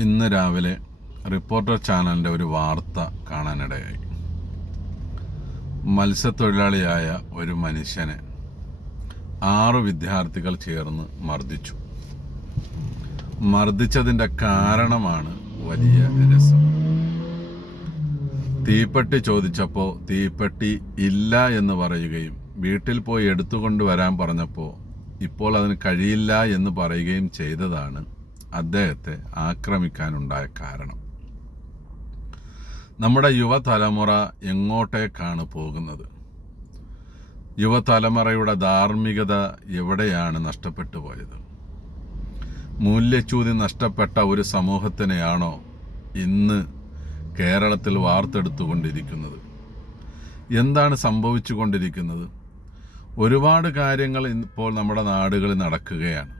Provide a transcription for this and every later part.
ഇന്ന് രാവിലെ റിപ്പോർട്ടർ ചാനലിൻ്റെ ഒരു വാർത്ത കാണാനിടയായി. മത്സ്യത്തൊഴിലാളിയായ ഒരു മനുഷ്യനെ 6 വിദ്യാർത്ഥികൾ ചേർന്ന് മർദ്ദിച്ചു. മർദ്ദിച്ചതിൻ്റെ കാരണമാണ് വലിയ രസം. തീപ്പെട്ടി ചോദിച്ചപ്പോൾ തീപ്പെട്ടി ഇല്ല എന്ന് പറയുകയും വീട്ടിൽ പോയി എടുത്തുകൊണ്ട് വരാൻ പറഞ്ഞപ്പോൾ ഇപ്പോൾ അതിന് കഴിയില്ല എന്ന് പറയുകയും ചെയ്തതാണ് അദ്ദേഹത്തെ ആക്രമിക്കാനുണ്ടായ കാരണം. നമ്മുടെ യുവതലമുറ എങ്ങോട്ടേക്കാണ് പോകുന്നത്? യുവതലമുറയുടെ ധാർമ്മികത എവിടെയാണ് നഷ്ടപ്പെട്ടു പോയത്? മൂല്യച്യൂതി നഷ്ടപ്പെട്ട ഒരു സമൂഹത്തിനെയാണോ ഇന്ന് കേരളത്തിൽ വാർത്തെടുത്തുകൊണ്ടിരിക്കുന്നത്? എന്താണ് സംഭവിച്ചു കൊണ്ടിരിക്കുന്നത്? ഒരുപാട് കാര്യങ്ങൾ ഇപ്പോൾ നമ്മുടെ നാടുകളിൽ നടക്കുകയാണ്.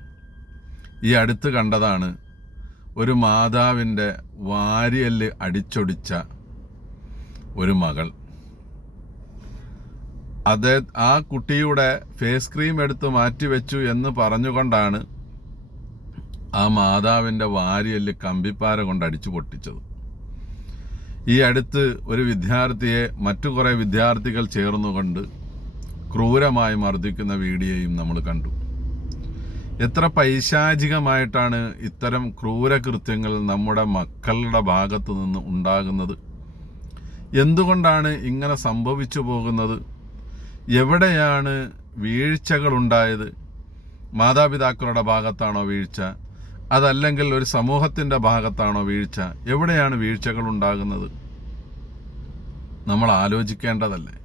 ഈ അടുത്ത് കണ്ടതാണ് ഒരു മാതാവിൻ്റെ വാരിയെല്ല് അടിച്ചൊടിച്ച ഒരു മകൾ. ആ കുട്ടിയുടെ ഫേസ് ക്രീം എടുത്ത് മാറ്റിവെച്ചു എന്ന് പറഞ്ഞുകൊണ്ടാണ് ആ മാതാവിൻ്റെ വാരിയെല്ല് കമ്പിപ്പാര കൊണ്ട് അടിച്ചു പൊട്ടിച്ചത്. ഈ അടുത്ത് ഒരു വിദ്യാർത്ഥിയെ മറ്റു കുറേ വിദ്യാർത്ഥികൾ ചേർന്നുകൊണ്ട് ക്രൂരമായി മർദ്ദിക്കുന്ന വീഡിയോയും നമ്മൾ കണ്ടു. എത്ര പൈശാചികമായിട്ടാണ് ഇത്തരം ക്രൂരകൃത്യങ്ങൾ നമ്മുടെ മക്കളുടെ ഭാഗത്തു നിന്ന് ഉണ്ടാകുന്നത്? എന്തുകൊണ്ടാണ് ഇങ്ങനെ സംഭവിച്ചു പോകുന്നത്? എവിടെയാണ് വീഴ്ചകളുണ്ടായത്? മാതാപിതാക്കളുടെ ഭാഗത്താണോ വീഴ്ച? അതല്ലെങ്കിൽ ഒരു സമൂഹത്തിൻ്റെ ഭാഗത്താണോ വീഴ്ച? എവിടെയാണ് വീഴ്ചകൾ ഉണ്ടാകുന്നത്? നമ്മൾ ആലോചിക്കേണ്ടതല്ലേ?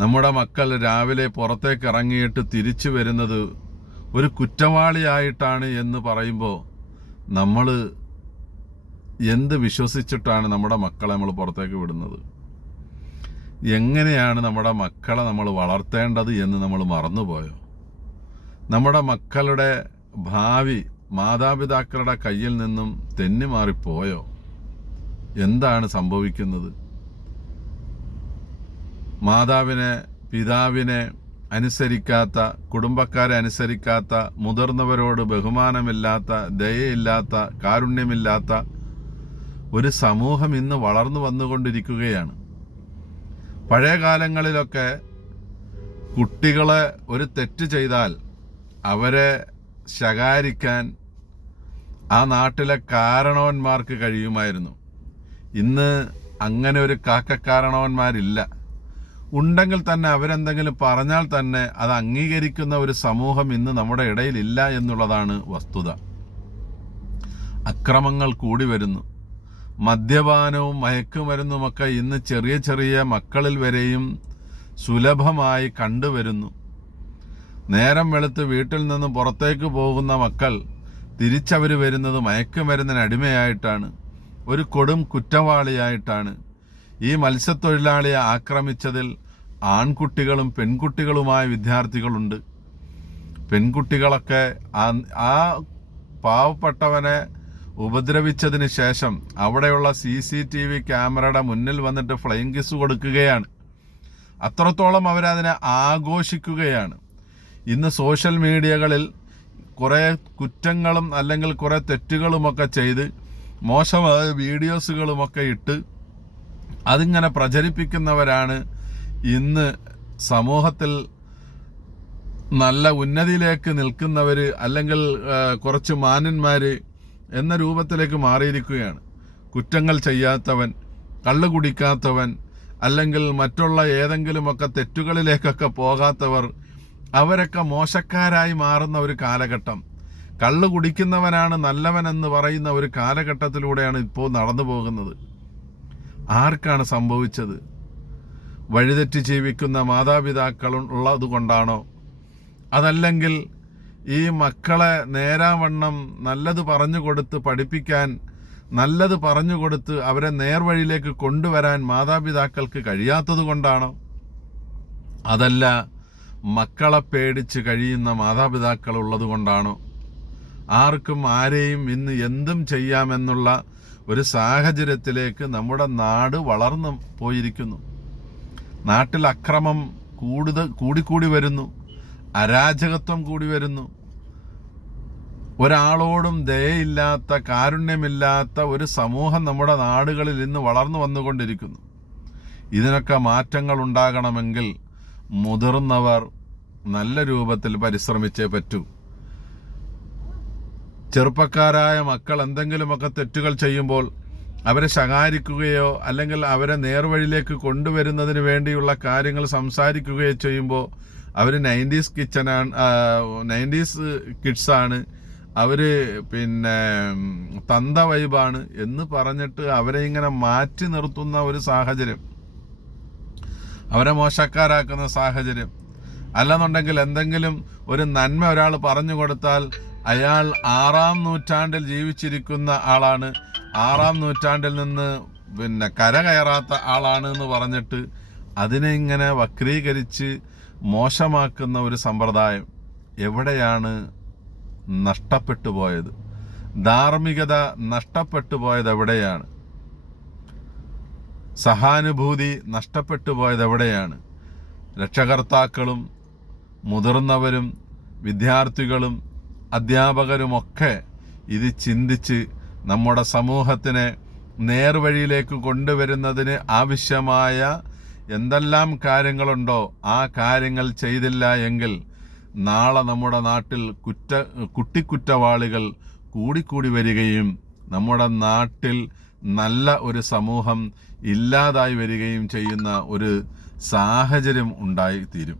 നമ്മുടെ മക്കൾ രാവിലെ പുറത്തേക്ക് ഇറങ്ങിയിട്ട് തിരിച്ചു വരുന്നത് ഒരു കുറ്റവാളിയായിട്ടാണ് എന്ന് പറയുമ്പോൾ നമ്മൾ എന്ത് വിശ്വസിച്ചിട്ടാണ് നമ്മുടെ മക്കളെ നമ്മൾ പുറത്തേക്ക് വിടുന്നത്? എങ്ങനെയാണ് നമ്മുടെ മക്കളെ നമ്മൾ വളർത്തേണ്ടത് എന്ന് നമ്മൾ മറന്നുപോയോ? നമ്മുടെ മക്കളുടെ ഭാവി മാതാപിതാക്കളുടെ കയ്യിൽ നിന്നും തെന്നിമാറിപ്പോയോ? എന്താണ് സംഭവിക്കുന്നത്? മാതാവിനെ, പിതാവിനെ അനുസരിക്കാത്ത, കുടുംബക്കാരെ അനുസരിക്കാത്ത, മുതിർന്നവരോട് ബഹുമാനമില്ലാത്ത, ദയയില്ലാത്ത, കാരുണ്യമില്ലാത്ത ഒരു സമൂഹം ഇന്ന് വളർന്നു വന്നുകൊണ്ടിരിക്കുകയാണ്. പഴയ കാലങ്ങളിലൊക്കെ കുട്ടികളെ ഒരു തെറ്റ് ചെയ്താൽ അവരെ ശകാരിക്കാൻ ആ നാട്ടിലെ കാരണവന്മാർക്ക് കഴിയുമായിരുന്നു. ഇന്ന് അങ്ങനെ ഒരു കാരണവന്മാരില്ല. ഉണ്ടെങ്കിൽ തന്നെ അവരെന്തെങ്കിലും പറഞ്ഞാൽ തന്നെ അത് അംഗീകരിക്കുന്ന ഒരു സമൂഹം ഇന്ന് നമ്മുടെ ഇടയിൽ ഇല്ല എന്നുള്ളതാണ് വസ്തുത. അക്രമങ്ങൾ കൂടി വരുന്നു. മദ്യപാനവും മയക്കുമരുന്നുമൊക്കെ ഇന്ന് ചെറിയ ചെറിയ മക്കളിൽ വരെയും സുലഭമായി കണ്ടുവരുന്നു. നേരം വെളുത്ത് വീട്ടിൽ നിന്ന് പുറത്തേക്ക് പോകുന്ന മക്കൾ തിരിച്ചവർ വരുന്നത് മയക്കുമരുന്നിന് അടിമയായിട്ടാണ്, ഒരു കൊടും കുറ്റവാളിയായിട്ടാണ്. ഈ മത്സ്യത്തൊഴിലാളിയെ ആക്രമിച്ചതിൽ ആൺകുട്ടികളും പെൺകുട്ടികളുമായ വിദ്യാർത്ഥികളുണ്ട്. പെൺകുട്ടികളൊക്കെ ആ പാവപ്പെട്ടവനെ ഉപദ്രവിച്ചതിന് ശേഷം അവിടെയുള്ള CCTV ക്യാമറയുടെ മുന്നിൽ വന്നിട്ട് ഫ്ലൈയിങ് കിസ് കൊടുക്കുകയാണ്. അത്രത്തോളം അവരതിനെ ആഘോഷിക്കുകയാണ്. ഇന്ന് സോഷ്യൽ മീഡിയകളിൽ കുറേ കുറ്റങ്ങളും അല്ലെങ്കിൽ കുറേ തെറ്റുകളുമൊക്കെ ചെയ്ത് മോശമായ വീഡിയോസുകളുമൊക്കെ ഇട്ട് അതിങ്ങനെ പ്രചരിപ്പിക്കുന്നവരാണ് ഇന്ന് സമൂഹത്തിൽ നല്ല ഉന്നതിയിലേക്ക് നിൽക്കുന്നവർ, അല്ലെങ്കിൽ കുറച്ച് മാന്യന്മാർ എന്ന രൂപത്തിലേക്ക് മാറിയിരിക്കുകയാണ്. കുറ്റങ്ങൾ ചെയ്യാത്തവൻ, കള്ളു കുടിക്കാത്തവൻ, അല്ലെങ്കിൽ മറ്റുള്ള ഏതെങ്കിലുമൊക്കെ തെറ്റുകളിലേക്കൊക്കെ പോകാത്തവർ, അവരൊക്കെ മോശക്കാരായി മാറുന്ന ഒരു കാലഘട്ടം. കള്ളു കുടിക്കുന്നവനാണ് നല്ലവനെന്ന് പറയുന്ന ഒരു കാലഘട്ടത്തിലൂടെയാണ് ഇപ്പോൾ നടന്നു പോകുന്നത്. ആർക്കാണ് സംഭവിച്ചത്? വഴിതെറ്റി ജീവിക്കുന്ന മാതാപിതാക്കൾ ഉള്ളത് കൊണ്ടാണോ? അതല്ലെങ്കിൽ ഈ മക്കളെ നേരാവണ്ണം നല്ലത് പറഞ്ഞു കൊടുത്ത് പഠിപ്പിക്കാൻ, നല്ലത് പറഞ്ഞു കൊടുത്ത് അവരെ നേർവഴിയിലേക്ക് കൊണ്ടുവരാൻ മാതാപിതാക്കൾക്ക് കഴിയാത്തത് കൊണ്ടാണോ? അതല്ല മക്കളെ പേടിച്ച് കഴിയുന്ന മാതാപിതാക്കൾ ഉള്ളത് കൊണ്ടാണോ? ആർക്കും ആരെയും ഇന്ന് എന്തും ചെയ്യാമെന്നുള്ള ഒരു സാഹചര്യത്തിലേക്ക് നമ്മുടെ നാട് വളർന്നു പോയിരിക്കുന്നു. നാട്ടിൽ അക്രമം കൂടിക്കൂടി വരുന്നു. അരാജകത്വം കൂടി വരുന്നു. ഒരാളോടും ദയയില്ലാത്ത, കാരുണ്യമില്ലാത്ത ഒരു സമൂഹം നമ്മുടെ നാടുകളിൽ ഇന്ന് വളർന്നു വന്നുകൊണ്ടിരിക്കുന്നു. ഇതിനൊക്കെ മാറ്റങ്ങൾ ഉണ്ടാകണമെങ്കിൽ മുതിർന്നവർ നല്ല രൂപത്തിൽ പരിശ്രമിച്ചേ പറ്റൂ. ചെറുപ്പക്കാരായ മക്കൾ എന്തെങ്കിലുമൊക്കെ തെറ്റുകൾ ചെയ്യുമ്പോൾ അവരെ ശകാരിക്കുകയോ അല്ലെങ്കിൽ അവരെ നേർവഴിയിലേക്ക് കൊണ്ടുവരുന്നതിന് വേണ്ടിയുള്ള കാര്യങ്ങൾ സംസാരിക്കുകയോ ചെയ്യുമ്പോൾ അവർ 90s കിഡ്സാണ്, അവർ തന്ത വൈബാണ് എന്ന് പറഞ്ഞിട്ട് അവരെ ഇങ്ങനെ മാറ്റി നിർത്തുന്ന ഒരു സാഹചര്യം, അവരെ മോശക്കാരാക്കുന്ന സാഹചര്യം. അല്ലെന്നുണ്ടെങ്കിൽ എന്തെങ്കിലും ഒരു നന്മ ഒരാൾ പറഞ്ഞു കൊടുത്താൽ അയാൾ 6-ാം നൂറ്റാണ്ടിൽ ജീവിച്ചിരിക്കുന്ന ആളാണ്, 6-ാം നൂറ്റാണ്ടിൽ നിന്ന് കരകയറാത്ത ആളാണ് എന്ന് പറഞ്ഞിട്ട് അതിനെ ഇങ്ങനെ വക്രീകരിച്ച് മോശമാക്കുന്ന ഒരു സമ്പ്രദായം എവിടെയാണ് നഷ്ടപ്പെട്ടു പോയത്? ധാർമ്മികത നഷ്ടപ്പെട്ടു പോയത് എവിടെയാണ്? സഹാനുഭൂതി നഷ്ടപ്പെട്ടു പോയത് എവിടെയാണ്? രക്ഷകർത്താക്കളും മുതിർന്നവരും വിദ്യാർത്ഥികളും അധ്യാപകരുമൊക്കെ ഇത് ചിന്തിച്ച് നമ്മുടെ സമൂഹത്തിനെ നേർവഴിയിലേക്ക് കൊണ്ടുവരുന്നതിന് ആവശ്യമായ എന്തെല്ലാം കാര്യങ്ങളുണ്ടോ ആ കാര്യങ്ങൾ ചെയ്തില്ല എങ്കിൽ നാളെ നമ്മുടെ നാട്ടിൽ കുട്ടിക്കുറ്റവാളികൾ കൂടിക്കൂടി വരികയും നമ്മുടെ നാട്ടിൽ നല്ല ഒരു സമൂഹം ഇല്ലാതായി വരികയും ചെയ്യുന്ന ഒരു സാഹചര്യം ഉണ്ടായിത്തീരും.